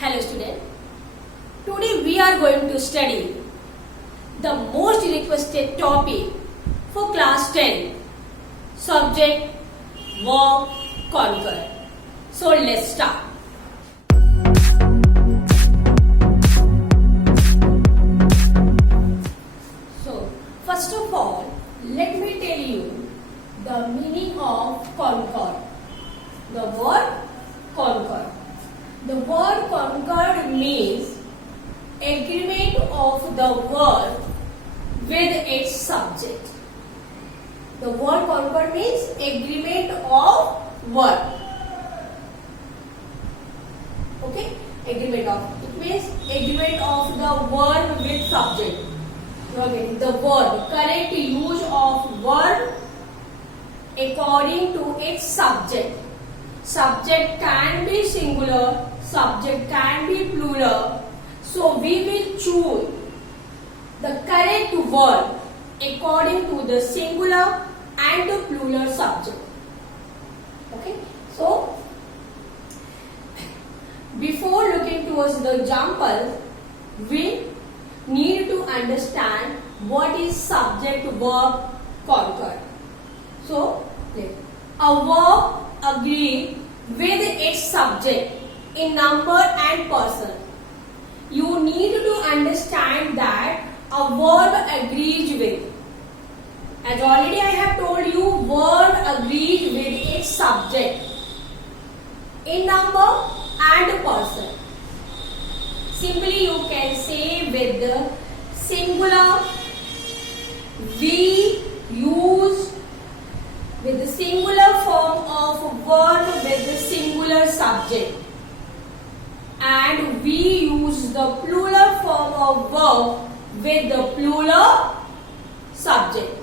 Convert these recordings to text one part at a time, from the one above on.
Hello student. Today we are going to study the most requested topic for class 10. Subject, verb, conquer. So let's start. So first of all, let me tell you the meaning of conquer. The word conquer. The word conquered means agreement of the word with its subject. The word conquered means agreement of word. Okay? Agreement of. It means agreement of the word with subject. Okay. The word. Correct use of word according to its subject. Subject can be singular, subject can be plural. So we will choose the correct word according to the singular and the plural subject. Okay. So before looking towards the example, we need to understand what is subject verb conquer. So a verb agree with its subject in number and person. You need to understand that a verb agrees with. As already I have told you, verb agrees with its subject in number and person. Simply you can say with the singular, we use with the singular form of verb with the singular subject, and we use the plural form of verb with the plural subject.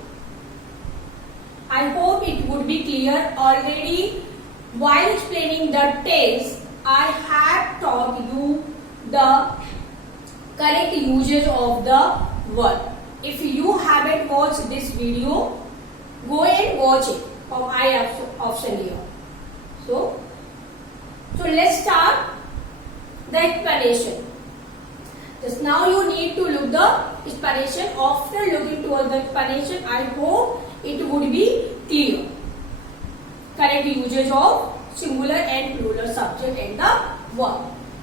I hope it would be clear. Already while explaining the tense, I have taught you the correct usage of the word. If you haven't watched this video, go and watch it from I option here. So let's start the explanation. Just now you need to look the explanation. After looking towards the explanation, I hope it would be clear. Correct usage of singular and plural subject and the verb.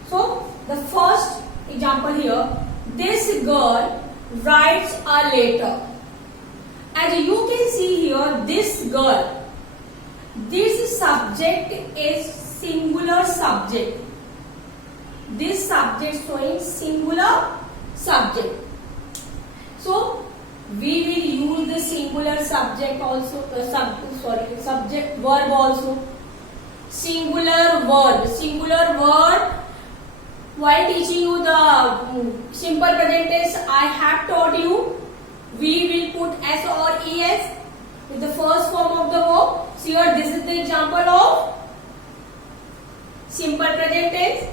So the first example here, this girl writes a letter. As you can see here, this girl, this subject is singular subject. This subject showing singular subject. So we will use the singular subject also, subject verb also. Singular verb. Singular verb. While teaching you the simple present tense, I have taught you we will put S or ES with the first form of the verb. So here this is the example of simple present tense,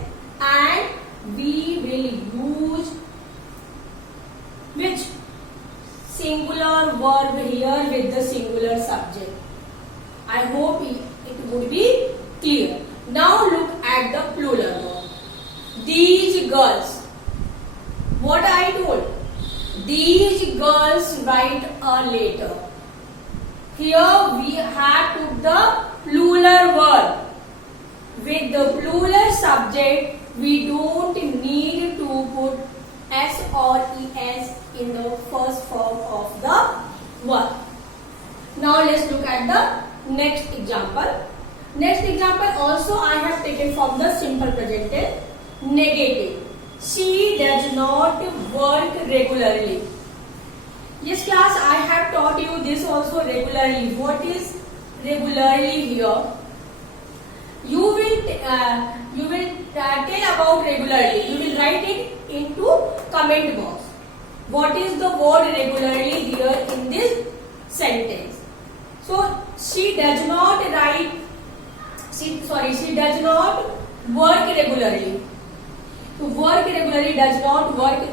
and we will use which singular verb here with the singular subject. I hope it would be clear. Now look at the plural verb. These girls. What I told? These girls write a letter. Here we have put the plural verb. With the plural subject, we don't need to put S or ES in the first form of the verb. Now let's look at the next example. Next example also I have taken from the simple present tense. Negative. She does not work regularly. Yes class, I have taught you this also regularly. What is regularly here? You will tell about regularly. You will write it into comment box. What is the word regularly here in this sentence? So she does not write. She does not work regularly. To work regularly does not work.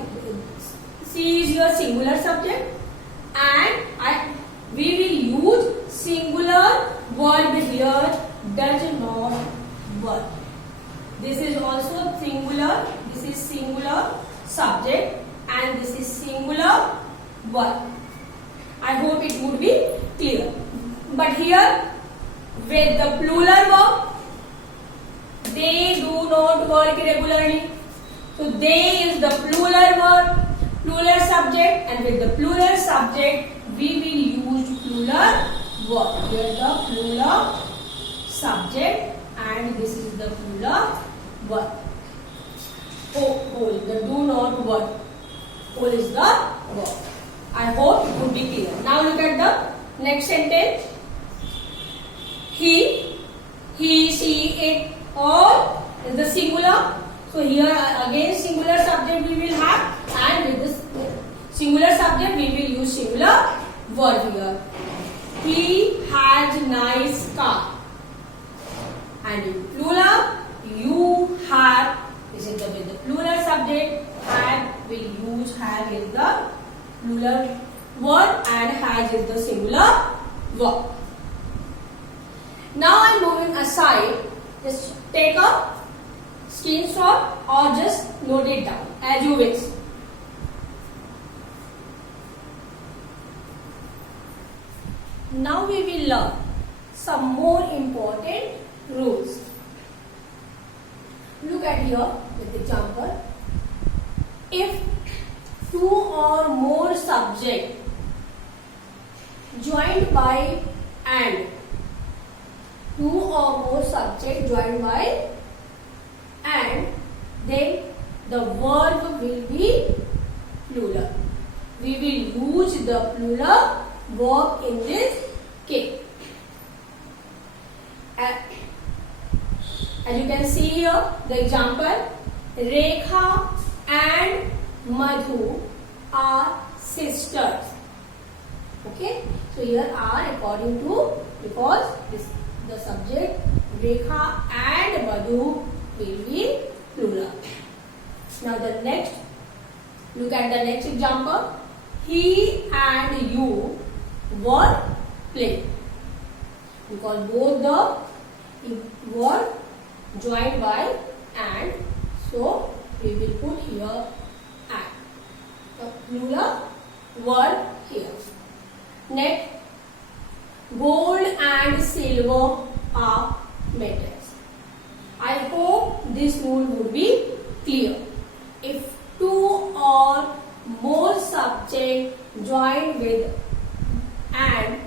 She is your singular subject, and we will use singular verb here, does not work. This is also singular subject and this is singular verb. I hope it would be clear. But here with the plural verb, they do not work regularly. So they is the plural verb, plural subject, and with the plural subject we will use plural verb. Here the plural subject and this is the plural verb. Whole, the do not work. Whole is the verb. I hope it would be clear. Now look at the next sentence. He, she, it, all is the singular. So here again singular subject we will have, and with this singular subject we will use singular verb here. He has nice car. And in plural, you have. This is with the plural subject. Have will use have is the plural word and has is the singular verb. Now I am moving aside. Just take a screenshot or just note it down as you wish. Now we will learn some more important rules. Look at here with the example. If two or more subject joined by and, two or more subject joined by and, then the verb will be plural. We will use the plural verb in this case. As you can see here, the example, Rekha and Madhu are sisters. Okay, so here are according to, because this the subject Rekha and Madhu will be plural. Now the next, look at the next example. He and you were playing, because both the were joined by and, so we will put here and, the plural word here. Next, gold and silver are metals. I hope this rule would be clear. If two or more subjects join with and,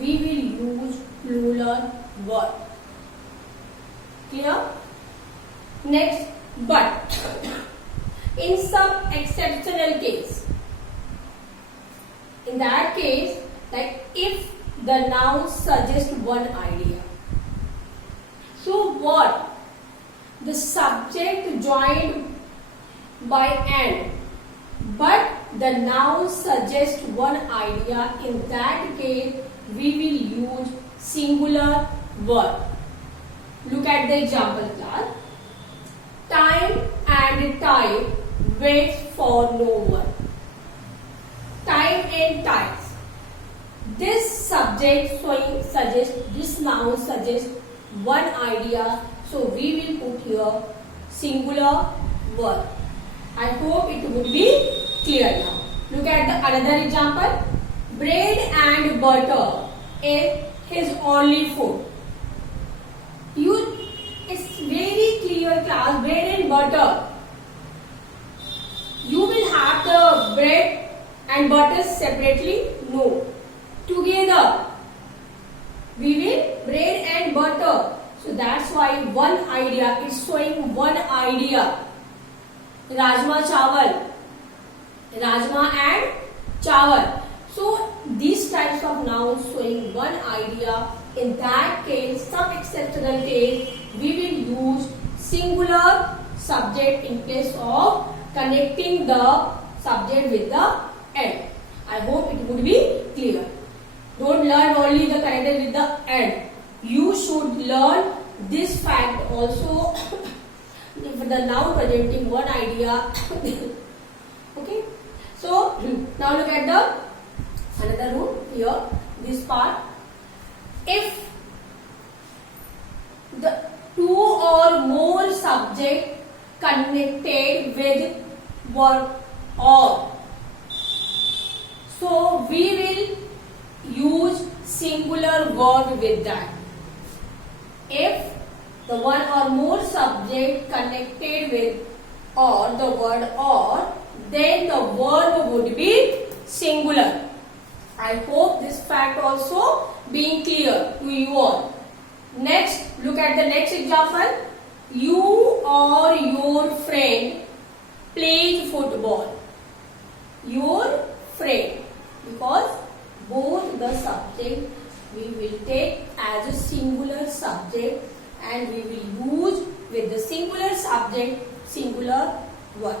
we will use plural word. Clear? Next, but in some exceptional case, in that case, like if the noun suggests one idea. So what? The subject joined by and, but the noun suggests one idea. In that case, we will use singular verb. Look at the example class. Time and tide waits for no one. Time and tides. This subject suggests, this noun suggests one idea. So we will put here singular verb. I hope it would be clear now. Look at the another example. Bread and butter is his only food. It's very clear class, bread and butter. You will have the bread and butter separately? No. Together. We will bread and butter. So that's why one idea is showing one idea. Rajma chawal. Rajma and chawal. So these types of nouns showing one idea. In that case, some exceptional case, we will use singular subject in place of connecting the subject with the and. I hope it would be clear. Don't learn only the connected with the and. You should learn this fact also. If the noun presenting one idea. Okay. So now look at the another rule here. This part. If the two or more subject connected with verb or. So we will use singular verb with that. If the one or more subject connected with or the word or, then the verb would be singular. I hope this fact also being clear to you all. Next, look at the next example. You or your friend plays football. Your friend, because both the subject we will take as a singular subject and we will use with the singular subject singular word.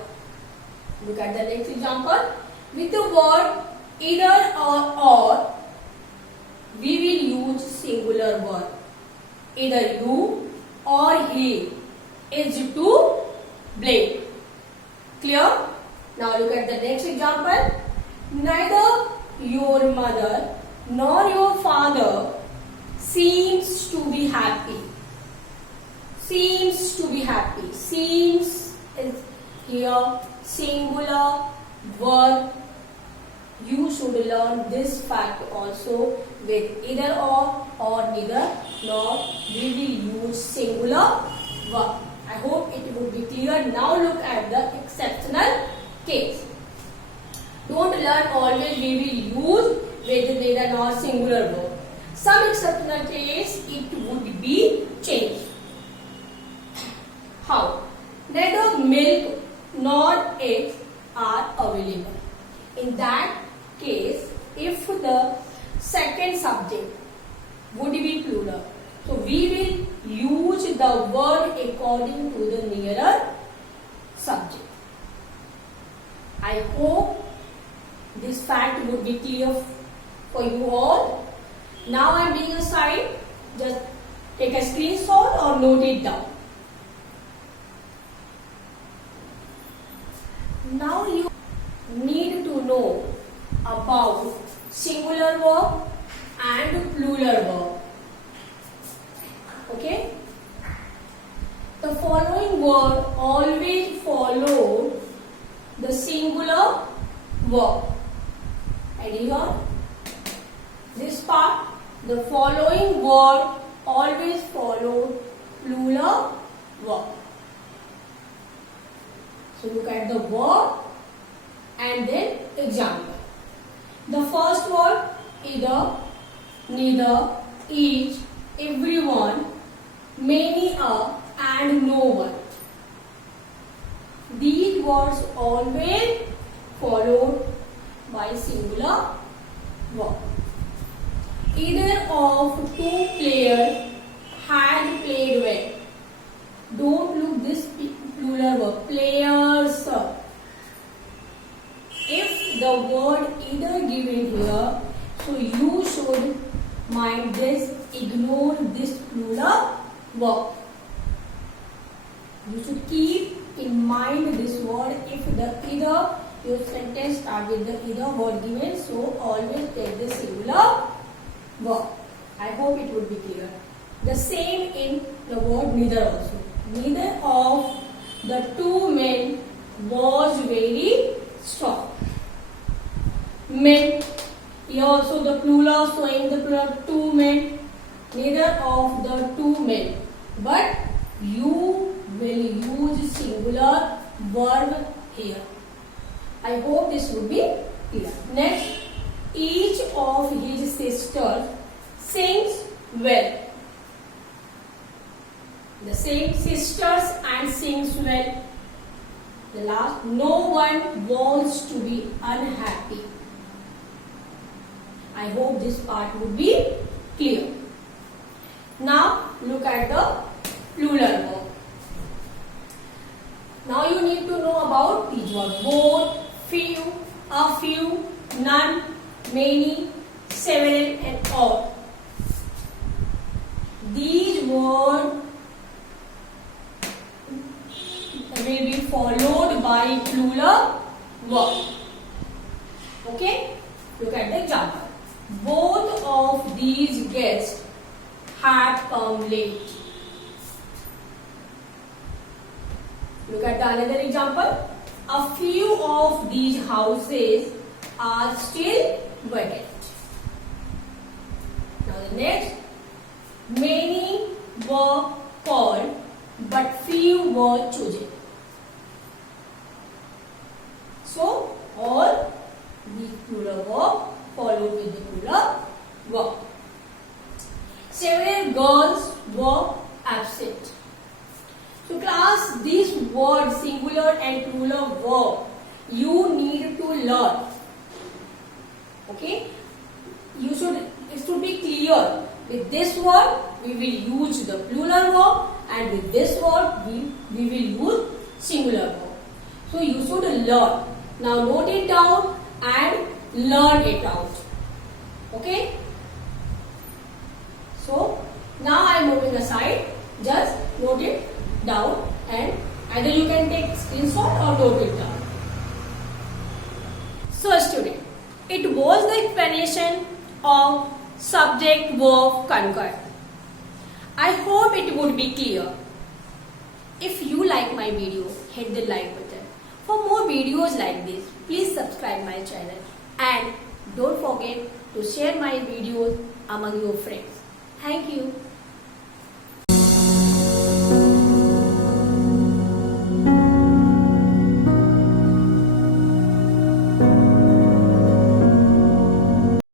Look at the next example. With the word either or, we will use singular word. Either you or he is to blame. Clear? Now look at the next example. Neither your mother nor your father seems to be happy. Seems to be happy. Seems is here singular verb. You should learn this fact also with either or neither nor. We will use singular verb. I hope it would be clear. Now look at the exceptional case. Don't learn always we will use with neither nor singular verb. Some exceptional case it would be changed. How? Neither milk nor eggs are available. In that case, if the second subject would be plural, so we will use the word according to the nearer subject. I hope this fact would be clear for you all. Now I am being assigned, just take a screenshot or note it down. Now you need to know about singular verb and plural verb. Okay? The following word always follow the singular verb. And here, this part, the following word always follow plural verb. So look at the verb and then example. The first word either, neither, each, everyone, many are and no one. These words always followed by singular verb. Either of two players had played well. Don't look this plural verb. Players. If the word either given here, so you should mind this, ignore this plural verb. You should keep in mind this word. If the either, your sentence start with the either word given, so always take the singular verb. I hope it would be clear. The same in the word neither also. Neither of the two men was very strong. Men, here also the plural, showing the plural two men. Neither of the two men, but you will use singular verb here. I hope this would be clear. Next, each of his sisters sings well. The same sisters and sings well. The last, no one wants to be unhappy. I hope this part would be clear. Now look at the plural verb. Now you need to know about each word. Both, few, a few, none, many, several and all. These words will be followed by plural verb. Okay? Look at the example. Both of these guests had come late. Look at the another example. A few of these houses are still vacant. Now the next, many were called but few were chosen. So all the plural verb followed with the plural verb. Several girls were absent. So class, these words singular and plural verb you need to learn. Okay, it should be clear. With this word we will use the plural verb, and with this word we will use singular verb. So you should learn. Now note it down and learn it out. Okay. So now I am moving aside. Just note it down, and either you can take screenshot or note it down. So student, it was the explanation of subject verb concur. I hope it would be clear. If you like my video, hit the like button. For more videos like this, please subscribe my channel and don't forget to share my videos among your friends. Thank you.